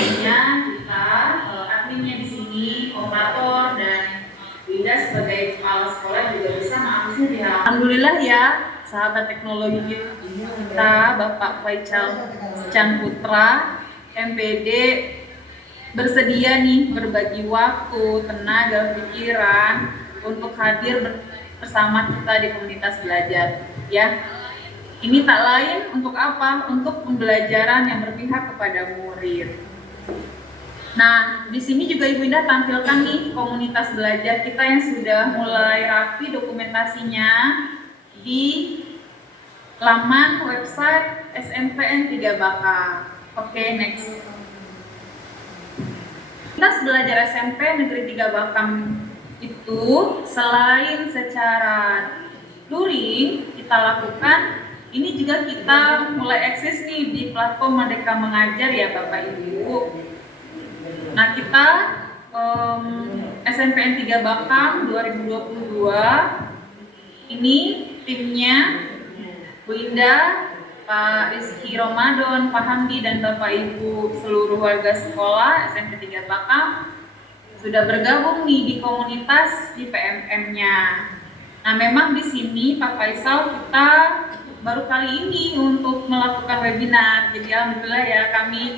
Kita adminnya di sini, operator dan Winda sebagai kepala sekolah juga bisa mengakses di halaman. Alhamdulillah ya, sahabat teknologi kita, Bapak Faisal Can Putra, MPD bersedia nih berbagi waktu, tenaga, pikiran untuk hadir bersama kita di komunitas belajar. Ya, ini tak lain untuk apa? Untuk pembelajaran yang berpihak kepada murid. Nah, di sini juga Ibu Indah tampilkan nih komunitas belajar kita yang sudah mulai rapi dokumentasinya di laman website SMPN 3 Baka. Oke, next. Komunitas belajar SMP Negeri 3 Bakam itu selain secara luring kita lakukan, ini juga kita mulai eksis nih di platform Merdeka Mengajar ya Bapak Ibu. Nah, kita SMPN 3 Bakam 2022 ini timnya Bu Indah, Pak Rizky Ramadan, Pak Hamdi dan Bapak Ibu seluruh warga sekolah SMP 3 Bakam sudah bergabung nih di komunitas di PMM-nya. Nah, memang di sini Pak Faisal kita baru kali ini untuk melakukan webinar. Jadi alhamdulillah ya kami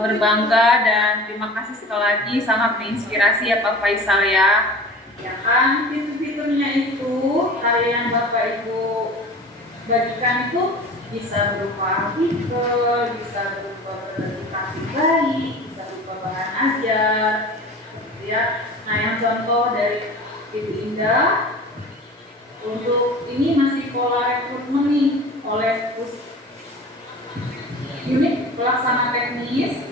berbangga dan terima kasih sekali lagi, sangat menginspirasi ya Pak Faisal ya. Ya kan, fitur-fiturnya itu karya yang Bapak Ibu bagikan itu bisa berupa artikel, bisa berupa presentasi baik, bisa berupa bahan ajar, gitu ya. Nah, yang contoh dari Ibu Indah untuk ini masih pola rekrutmen nih oleh unit pelaksana teknis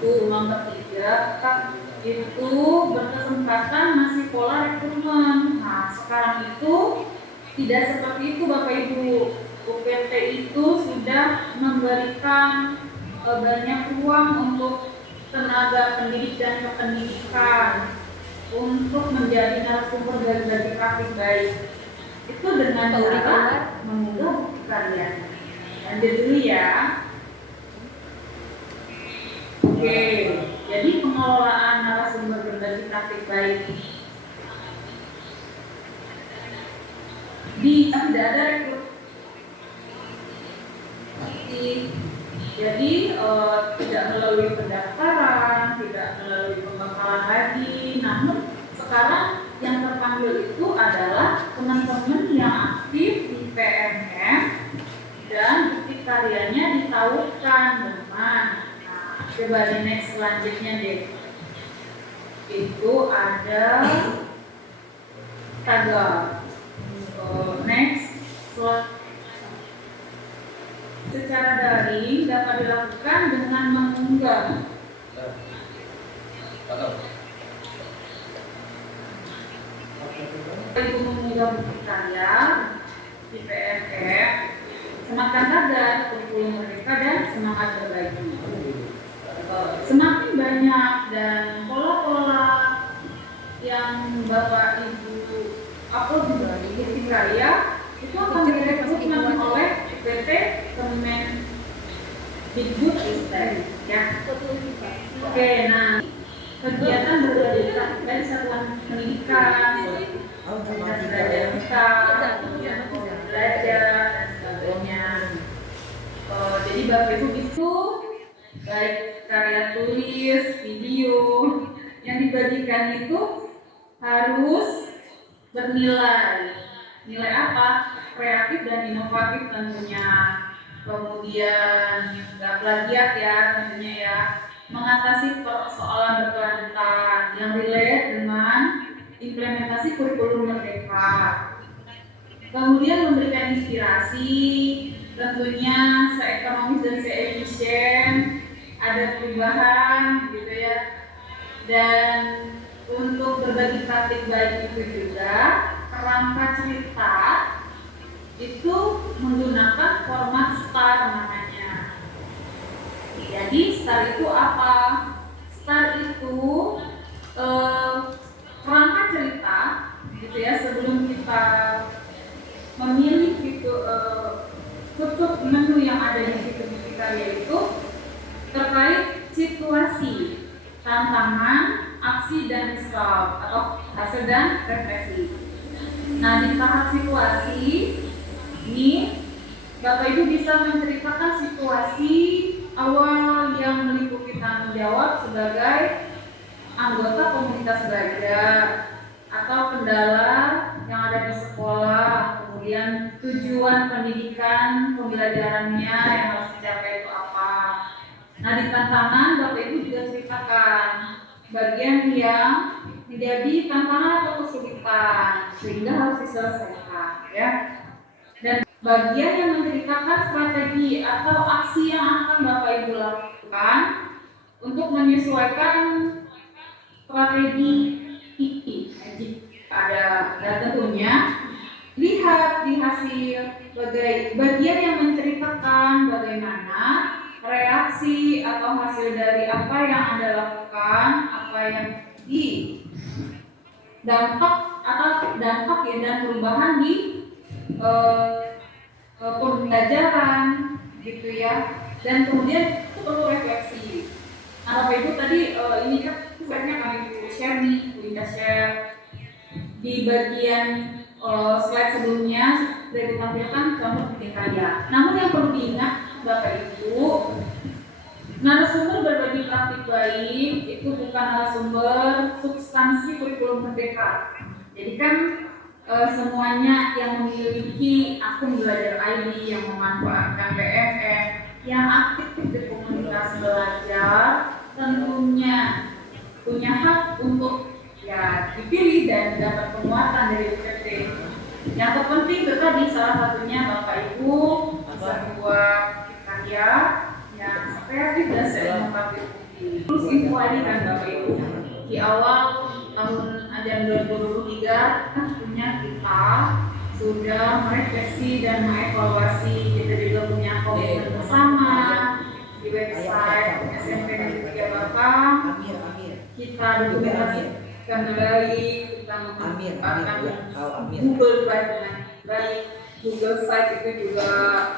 nomor 3 itu berkesempatan masih pola rekrutmen. Nah, sekarang itu tidak seperti itu Bapak Ibu. UPT itu sudah memberikan banyak ruang untuk tenaga pendidik dan kependidikan untuk menjadi narasumber dari praktik baik itu dengan cara mengunggah bukti karyanya. Lanjut dulu ya. Oke, jadi pengelolaan narasumber berbagi praktik baik tidak ada rekrut. Jadi tidak melalui pendaftaran, tidak melalui pembekalan lagi. Namun sekarang yang terpanggil itu adalah teman-teman yang aktif di PMM dan bukti karyanya ditawarkan teman. Nah, coba di next selanjutnya deh. Itu ada tagar. Next slide. Secara daring dapat dilakukan dengan mengunggah Ibu mengunggah bukti karya di PMM, semangat tagar, kurikulum merdeka dan semangat berbagi. Semakin banyak dan pola-pola yang Bapak Ibu upload di bukti karya itu akan direkrutmen oleh PT Kemendikbudristek ya. Oke, nah kegiatan berbagi dari satuan pendidikan, belajar kita, kemudian belajar dan sebagainya. Jadi Bapak Ibu itu baik karya tulis, video yang dibagikan itu harus bernilai. Nilai apa? Kreatif dan inovatif tentunya. Kemudian nggak plagiat ya tentunya ya. Mengatasi persoalan berkelanjutan yang relate dengan implementasi kurikulum merdeka. Kemudian memberikan inspirasi, tentunya seekonomis dan seefisien, ada perubahan gitu ya. Dan untuk berbagi praktik baik itu juga kerangka cerita itu menggunakan format STAR namanya. Jadi STAR itu apa? STAR itu kerangka cerita gitu ya. Sebelum kita memilih itu tutup menu yang ada di situ kita, yaitu terkait situasi, tantangan, aksi dan result atau hasil dan refleksi. Nah, di tahap situasi ini Bapak Ibu bisa menceritakan situasi awal yang meliputi tanggung jawab sebagai anggota komunitas belajar atau kendala yang ada di sekolah, kemudian tujuan pendidikan pembelajarannya yang harus dicapai itu apa. Nah, di tantangan Bapak Ibu juga ceritakan bagian yang menjadi tantangan atau kesulitan sehingga harus diselesaikan ya. Dan bagian yang menceritakan strategi atau aksi yang akan Bapak Ibu lakukan untuk menyesuaikan strategi ini. Ada, dan tentunya lihat di hasil bagian yang menceritakan bagaimana reaksi atau hasil dari apa yang Anda lakukan, apa yang di dampak ya dan perubahan di pembelajaran gitu ya. Dan kemudian itu perlu refleksi. Nah, Bapak Ibu tadi ini kan slide-nya kami share nih, kita share di bagian slide sebelumnya sudah ditampilkan contoh bikin karya. Namun yang perlu diingat Bapak Ibu, narasumber berbagi praktik baik itu bukan narasumber substansi kurikulum merdeka. Jadi kan semuanya yang memiliki akun belajar ID, yang memanfaatkan BFF, yang aktif di komunitas belajar, tentunya punya hak untuk ya dipilih dan dapat penguatan dari UPT. Yang terpenting itu tadi salah satunya Bapak Ibu bisa buat karya yang kreatif dan seinovasi. Terus info ini kan Bapak Ibu di awal tahun ajaran 2023 tentunya kita sudah merefleksi dan mengevaluasi. Kita juga punya komitmen bersama di website SMP Negeri 3 Batam. Kita dokumentasikan kembali, kita menggunakan Google Drive dengan baik. Google Site itu juga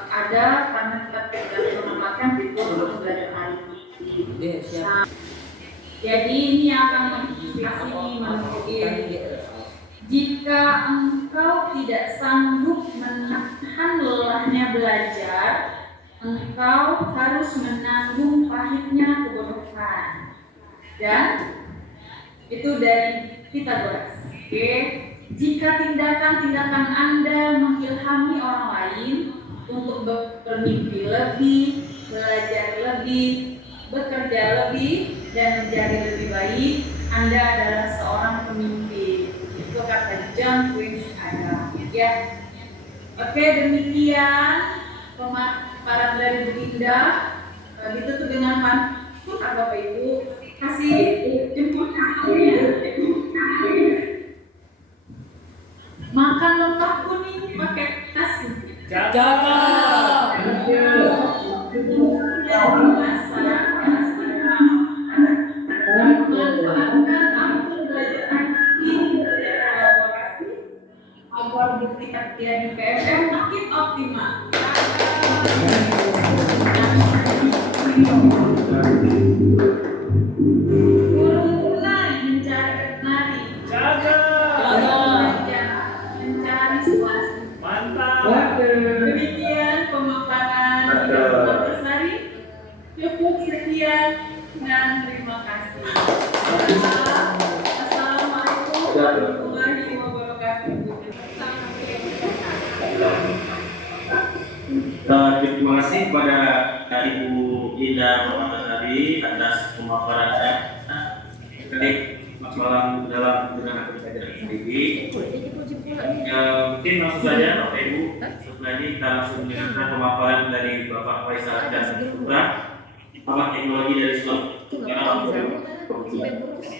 ada karena kita tidak menempatkan fitur belajar hari. Nah, jadi ini akan menginspirasi menunjukkan jika engkau tidak sanggup menahan lelahnya belajar, engkau harus menanggung pahitnya kebodohan. Dan itu dari Pythagoras. Oke. Jika tindakan-tindakan Anda mengilhami orang lain untuk bermimpi lebih, belajar lebih, bekerja lebih, dan menjadi lebih baik, Anda adalah seorang pemimpin. Itu kata John Quincy Adams. Ya. Oke, demikian pemaparan dari Bu Indah. Ditutup dengan pantun, Bapak Ibu. Kasih jemput tangannya. Makan lengkap kuning pakai nasi. Manfaatkan akun belajar agar bukti kerja di PFM makin optimal. Burung punai mencari kenari. Mencari suasana. Mantap. Demikian pemaparan Dr. Sari. Cukup sekian dan terima kasih. Assalamualaikum warahmatullahi wabarakatuh. Terima kasih kepada Ibu Indah Permatasari atas pemaparannya. Tadi malam dalam dengan aktivitas sendiri. Mungkin langsung saja Bapak Ibu, setelah ini kita langsung mendengarkan pemaparan dari Bapak Faisal dan Putra, Bapak Teknologi dari Sulawesi.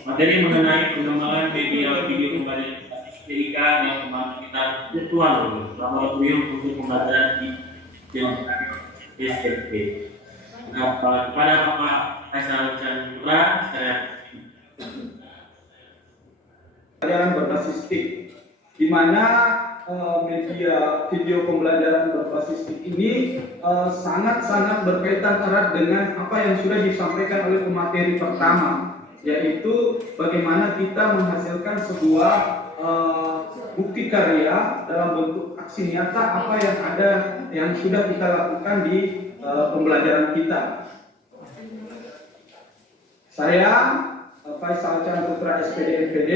Materi mengenai pengembangan media video pembelajaran STIK yang kemarin kita virtual laboratorium untuk pembelajaran di SMP. Kepada Bapak Faisal dan Putra, saya pembelajaran berbasis TIK, di mana media video pembelajaran berbasis TIK ini sangat-sangat berkaitan erat dengan apa yang sudah disampaikan oleh pemateri pertama, yaitu bagaimana kita menghasilkan sebuah bukti karya dalam bentuk aksi nyata apa yang ada yang sudah kita lakukan di pembelajaran kita. Saya Faisal Chan Putra SPD MPD,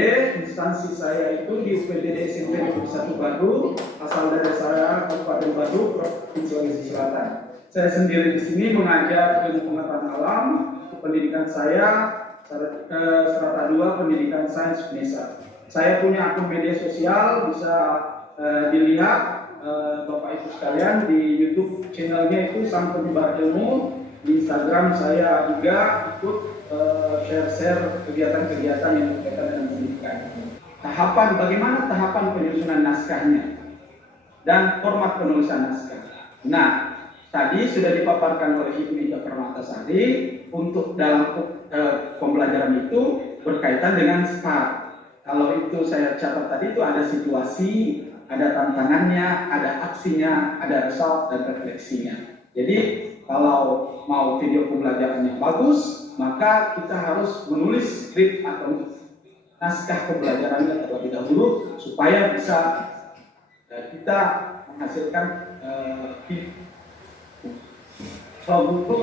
instansi saya itu di UPTD SMP Negeri 1 Badu, asal dari saya Kabupaten Badu, Provinsi Sulawesi Selatan. Saya sendiri di sini mengajar ilmu pengetahuan alam, pendidikan saya strata 2 pendidikan sains UNESA. Saya punya akun media sosial, bisa dilihat Bapak Ibu sekalian di YouTube channelnya itu Sang Penyebar Ilmu. Di Instagram saya juga ikut share kegiatan-kegiatan yang berkaitan dengan pendidikan. Bagaimana tahapan penyusunan naskahnya dan format penulisan naskah. Nah, tadi sudah dipaparkan oleh Ibu Ida Permatasari untuk dalam pembelajaran itu berkaitan dengan STAR. Kalau itu saya catat tadi itu ada situasi, ada tantangannya, ada aksinya, ada result dan refleksinya. Jadi kalau mau video pembelajarannya bagus, maka kita harus menulis skrip atau naskah pembelajarannya terlebih dahulu supaya bisa kita menghasilkan buku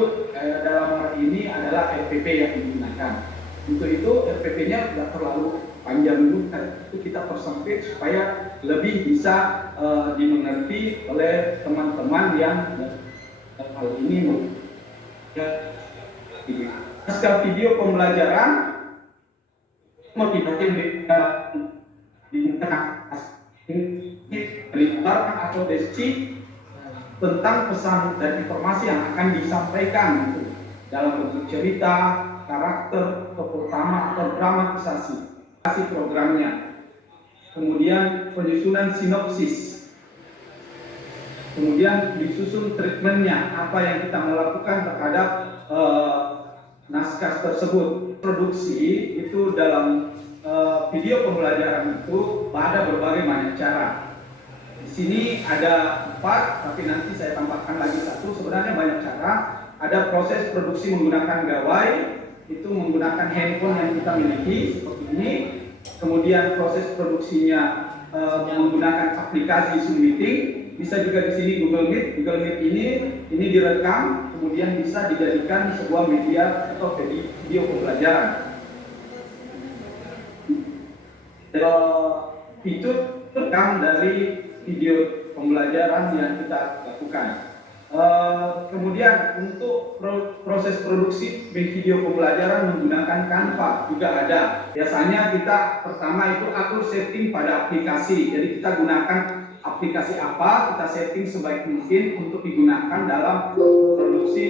dalam hal ini adalah RPP yang digunakan. Untuk itu RPP-nya tidak terlalu panjang dulu, itu kita persempit supaya lebih bisa dimengerti oleh teman-teman yang hal ini naskah video pembelajaran motivasi dilibatkan atau deskripsi tentang pesan dan informasi yang akan disampaikan dalam bentuk cerita, karakter, tokoh utama atau dramatisasi programnya. Kemudian penyusunan sinopsis. Kemudian disusun treatmentnya, apa yang kita melakukan terhadap naskah tersebut. Produksi itu dalam video pembelajaran itu ada berbagai macam cara. Di sini ada 4, tapi nanti saya tambahkan lagi 1. Sebenarnya banyak cara. Ada proses produksi menggunakan gawai, itu menggunakan handphone yang kita miliki seperti ini. Kemudian proses produksinya menggunakan aplikasi Zoom Meeting. Bisa juga di sini Google Meet. Google Meet ini direkam, kemudian bisa dijadikan sebuah media atau video pembelajaran. Itu rekam dari video pembelajaran yang kita lakukan. Kemudian untuk proses produksi video pembelajaran menggunakan Canva juga ada. Biasanya kita pertama itu atur setting pada aplikasi. Jadi kita gunakan aplikasi apa, kita setting sebaik mungkin untuk digunakan dalam produksi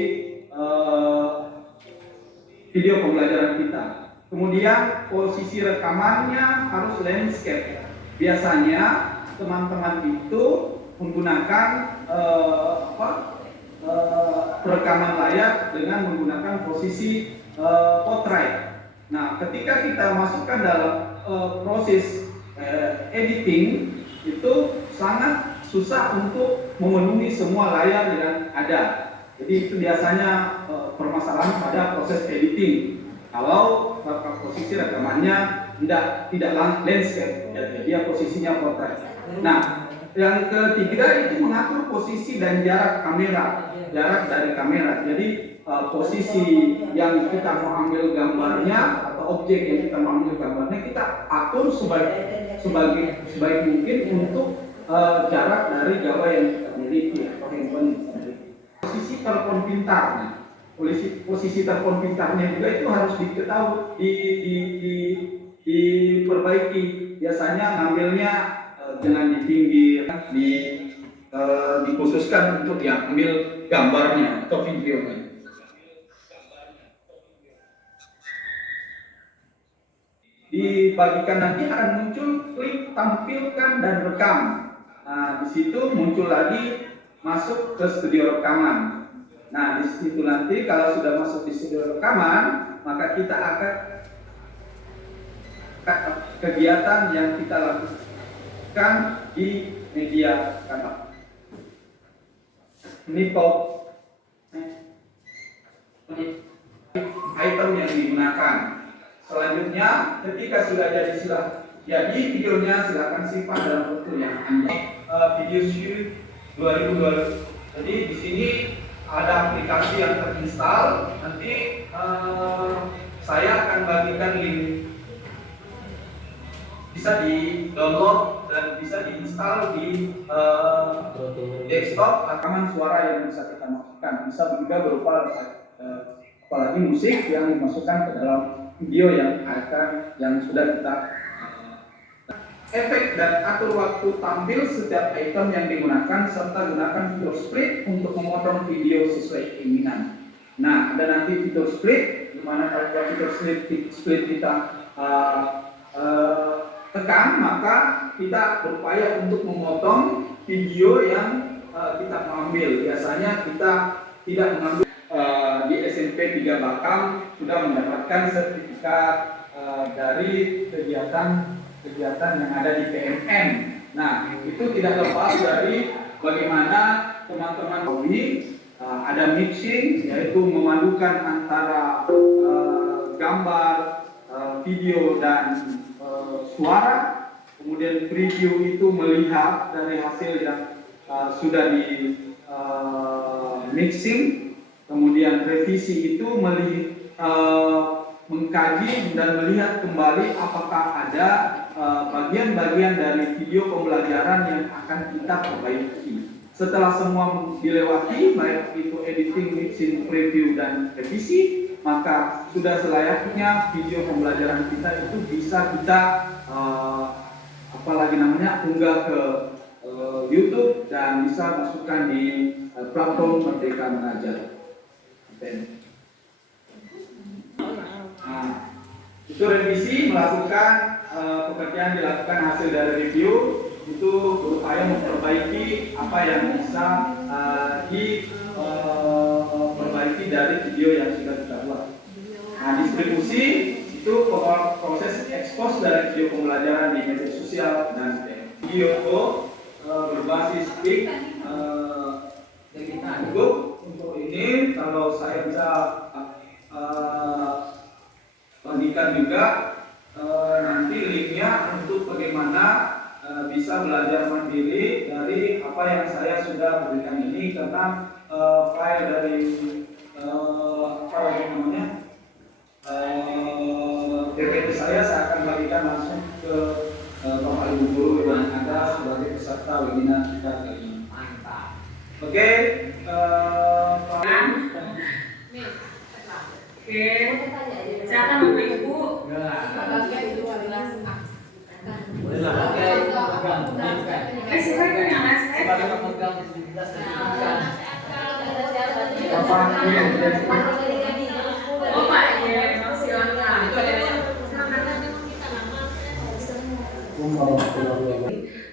video pembelajaran kita. Kemudian posisi rekamannya harus landscape. Biasanya teman-teman itu menggunakan rekaman layar dengan menggunakan posisi portrait. Nah, ketika kita masukkan dalam proses editing itu sangat susah untuk memenuhi semua layar yang ada. Jadi itu biasanya permasalahan pada proses editing. Kalau posisi rekamannya tidak landscape, dia posisinya portrait. Nah, yang ketiga itu mengatur posisi dan jarak kamera, jarak dari kamera. Jadi posisi yang kita mau ambil gambarnya atau objek yang kita mau ambil gambarnya kita atur sebaik mungkin untuk jarak dari gawai yang kita miliki atau handphone yang kita miliki. Posisi telepon pintarnya, posisi telepon pintarnya juga itu harus diperbaiki. Biasanya ngambilnya jangan di pinggir, dikhususkan untuk diambil gambarnya atau videonya. Dibagikan nanti akan muncul klik tampilkan dan rekam. Nah, di situ muncul lagi masuk ke studio rekaman. Nah, di situ nanti kalau sudah masuk di studio rekaman, maka kita akan kegiatan yang kita lakukan di media kanal. Ini item yang digunakan. Selanjutnya, ketika sudah jadi videonya, silakan simpan dalam bentuk yang video shoot 2020. Jadi di sini ada aplikasi yang terinstall. Nanti saya akan bagikan link. Bisa di download dan bisa diinstal di desktop rekaman suara yang bisa kita masukkan. Bisa juga berupa apalagi musik yang dimasukkan ke dalam video yang sudah kita efek dan atur waktu tampil setiap item yang digunakan serta gunakan fitur split untuk memotong video sesuai keinginan. Nah, ada nanti fitur split di mana kalau fitur split kita tekan, maka kita berupaya untuk memotong video yang kita mengambil. Biasanya kita tidak mengambil di SMP 3 Bakam sudah mendapatkan sertifikat dari kegiatan yang ada di PMN. Nah, itu tidak lepas dari bagaimana teman-teman hobi ada mixing, yaitu memadukan antara gambar, video dan suara. Kemudian preview itu melihat dari hasil yang sudah di mixing. Kemudian revisi itu mengkaji dan melihat kembali apakah ada bagian-bagian dari video pembelajaran yang akan kita perbaiki. Setelah semua dilewati, baik itu editing, mixing, preview, dan revisi, maka sudah selayaknya video pembelajaran kita itu bisa kita unggah ke YouTube dan bisa masukkan di platform Merdeka Mengajar. Nah, itu revisi melakukan pekerjaan dilakukan hasil dari review itu berupaya memperbaiki apa yang bisa diperbaiki dari video yang sudah kita buat. Nah, distribusi itu proses ekspos dari video pembelajaran di media sosial dan video berbasis stick yang kita anggap. Untuk ini kalau saya bisa bagikan juga nanti linknya untuk bagaimana bisa belajar mandiri dari apa yang saya sudah berikan ini, karena file dari PPT saya akan bagikan langsung ke Bapak Ibu guru yang ada sebagai peserta webinar kita kali ini. Mantap. Oke, silakan Bapak Ibu.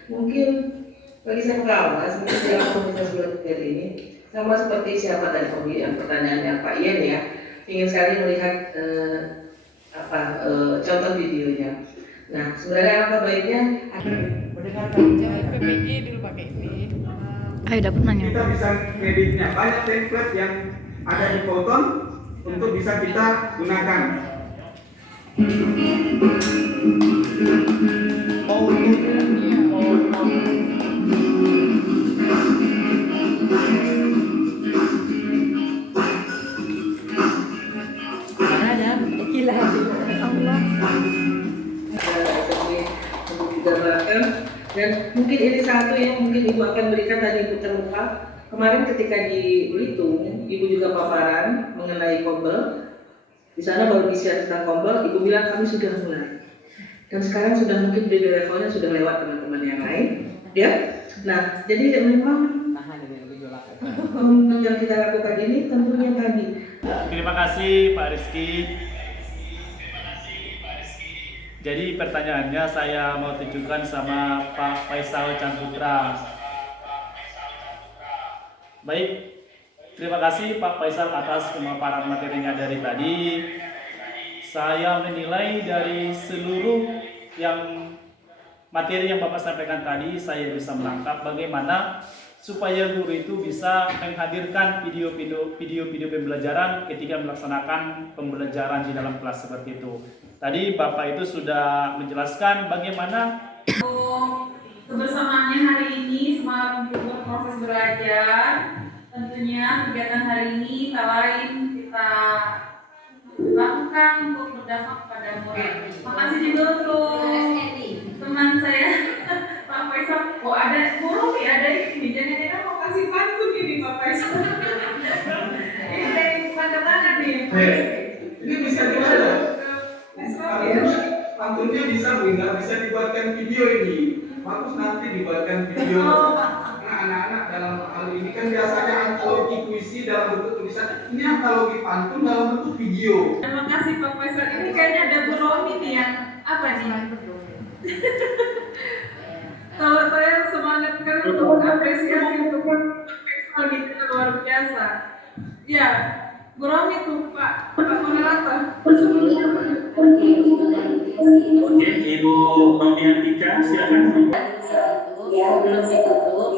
Mungkin bagi saya pengawas, mungkin dalam komunitas belajar ini sama seperti siapa tadi yang pertanyaannya Pak Ian ya, ingin sekali melihat contoh videonya. Nah, sebenarnya apa baiknya? PPG dulu pakai ini. Ayo dapat nanya. Kita bisa ngeditnya, banyak template yang ada di Photon untuk bisa kita gunakan. Dan mungkin ini satu yang mungkin Ibu akan berikan tadi Ibu terlupa. Kemarin ketika di Belitung, Ibu juga paparan mengenai kombel. Di sana baru bicara tentang kombel, Ibu bilang kami sudah mulai. Dan sekarang sudah mungkin di levelnya sudah lewat teman-teman yang lain, ya. Nah, jadi memang yang kita lakukan ini tentunya tadi. Terima kasih Pak Rizky. Jadi pertanyaannya saya mau tunjukkan sama Pak Faisal Canputra. Baik, terima kasih Pak Faisal atas pemaparan materinya dari tadi. Saya menilai dari seluruh materi yang Bapak sampaikan tadi, saya bisa menangkap bagaimana supaya guru itu bisa menghadirkan video-video pembelajaran ketika melaksanakan pembelajaran di dalam kelas seperti itu. Tadi Bapak itu sudah menjelaskan bagaimana kebersamaannya hari ini semangat untuk proses belajar. Tentunya kegiatan hari ini tak lain kita lakukan untuk berdampak kepada murid. Makasih juga untuk teman saya Pak Faisal. Oh ada guru ya, ada ini. Jangan mau kasih pantun ini Pak Faisal. Ini dari pandangan nih. Ini bisa dibaca. Pantunnya bisa Bu, nggak bisa dibuatkan video ini. Bagus nanti dibuatkan video. Anak-anak dalam hal ini kan biasanya antologi puisi dalam bentuk tulisan. Ini antologi pantun dalam bentuk video. Terima kasih Pak Faisal. Ini kayaknya ada Bu Romi nih yang apa nih? Kalau saya semangatkan untuk apresiasi untuk Pak Faisal gitu luar biasa. Ya, Bu Romi tuh Pak moderator. Oke, Ibu Romiantika, silakan. Belum ditutup,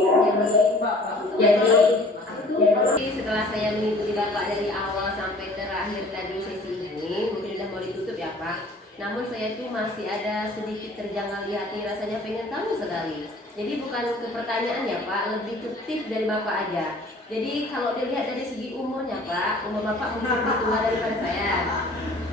jadi setelah saya mengikuti Bapak dari awal sampai terakhir tadi sesi ini, mungkin sudah mau ditutup ya Pak. Namun saya tuh masih ada sedikit terjangkau di hati, rasanya pengen tahu sekali. Jadi bukan ke pertanyaan ya Pak, lebih ke tips dari Bapak aja. Jadi kalau dilihat dari segi umurnya Pak, umur Bapak mungkin lebih tua daripada saya.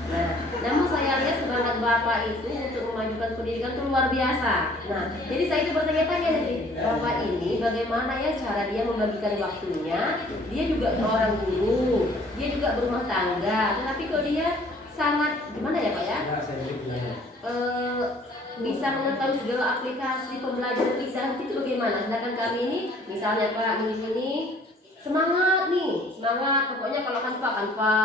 Nah, namun saya lihat semangat Bapak itu untuk memajukan pendidikan itu luar biasa. Nah, jadi saya itu bertanya-tanya dari Bapak ini bagaimana ya cara dia membagikan waktunya. Dia juga seorang guru, dia juga berumah tangga. Tetapi kalau dia sangat gimana ya Pak ya? Bisa mengetahui segala aplikasi pembelajaran kita itu bagaimana? Sedangkan kami ini, misalnya Pak ini semangat nih, semangat. Pokoknya kalau Canva.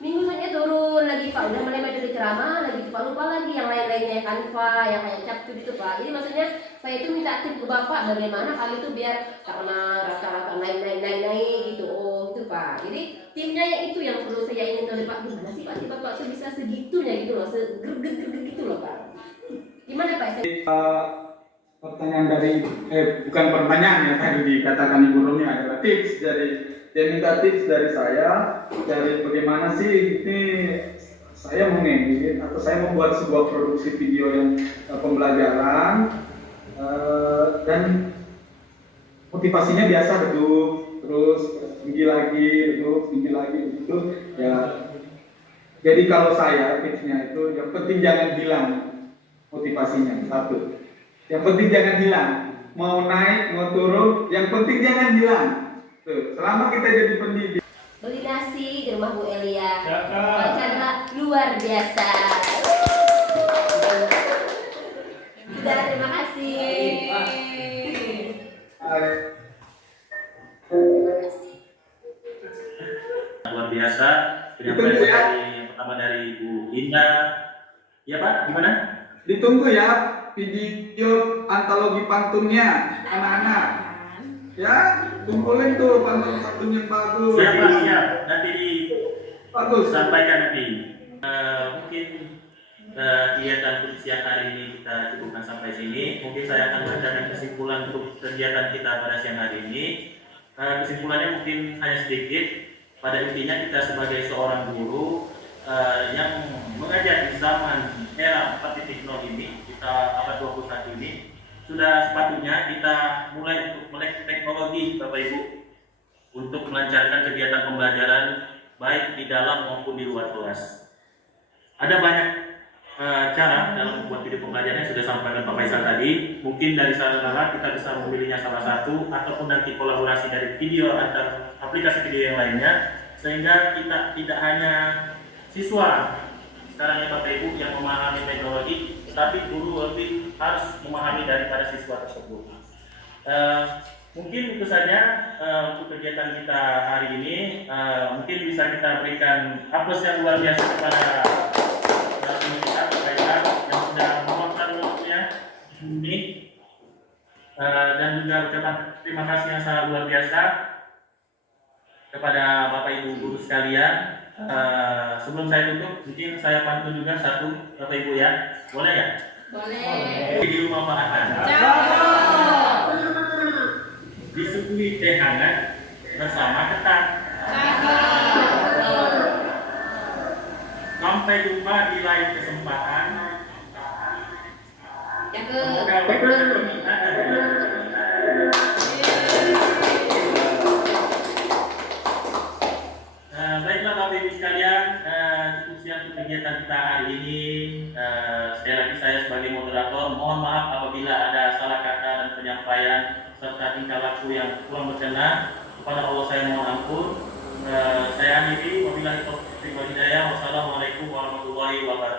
Minggu saja turun lagi Pak, udah mulai materi ceramah lagi lupa lagi yang lain-lainnya Canva, yang kayak capcus gitu Pak. Jadi maksudnya saya itu minta tips ke Bapak bagaimana kami itu biar karena rata-rata naik gitu. Oh itu Pak. Jadi timnya yang itu yang perlu saya ingin tahu Pak. Gimana sih Pak, Bapak tuh bisa segitunya gitu loh, seger gitu loh Pak. Gimana Pak? Pertanyaan dari bukan pertanyaan ya, tadi dikatakan Ibu Romi adalah tips dari dia minta tips dari saya, dari bagaimana sih ini saya mengedit atau saya membuat sebuah produksi video yang pembelajaran dan motivasinya biasa duduk terus tinggi lagi begitu ya. Jadi kalau saya tipsnya itu yang penting jangan hilang motivasinya, satu. Yang penting jangan hilang, mau naik mau turun, yang penting jangan hilang. Tuh, selama kita jadi pendidik. Beli nasi di rumah Bu Elia. Ya, Pak Chandra luar biasa. Sudah, terima kasih. Luar biasa. Penyampaian dari yang pertama dari Bu Indah. Ya Pak, gimana? Ditunggu ya video antologi pantunnya anak-anak. Ya, kumpulin tuh pantun yang bagus. Siap. Nanti Bagus. disampaikan nanti. Mungkin kegiatan siang hari ini kita cukupkan sampai sini. Mungkin saya akan bacakan kesimpulan untuk kegiatan kita pada siang hari ini. Kesimpulannya mungkin hanya sedikit. Pada intinya kita sebagai seorang guru yang mengajar di zaman era 4.0 ini, kita abad 21 ini, sudah sepatutnya kita mulai untuk melek teknologi Bapak Ibu untuk melancarkan kegiatan pembelajaran baik di dalam maupun di luar kelas. Ada banyak cara dalam membuat video pembelajaran yang sudah sampaikan Pak Faisal tadi. Mungkin dari sana kita bisa memilihnya salah satu ataupun nanti kolaborasi dari video antar aplikasi video yang lainnya, sehingga kita tidak hanya siswa sekarang ya Bapak Ibu yang memahami teknologi, tetapi guru lebih harus memahami daripada siswa tersebut. Mungkin itu saja untuk kegiatan kita hari ini. Mungkin bisa kita berikan aplaus yang luar biasa kepada kita yang sudah meluangkan waktunya ini, dan juga ucapan terima kasih yang sangat luar biasa kepada Bapak Ibu guru sekalian. Sebelum saya tutup, mungkin saya pantun juga satu, Bapak Ibu ya, boleh ya? Boleh. Di rumah makan. Disuguhi teh hangat bersama ketan. Sampai jumpa di lain kesempatan. Semoga bermanfaat. Baiklah Bapak Ibu sekalian, cukup sekian untuk kegiatan kita hari ini. Sekali lagi saya sebagai moderator mohon maaf apabila ada salah kata dan penyampaian serta tingkah laku yang kurang berkenan. Kepada Allah saya mohon ampun. Saya akhiri, wabillahi taufiq wal hidayah. Wassalamualaikum warahmatullahi wabarakatuh.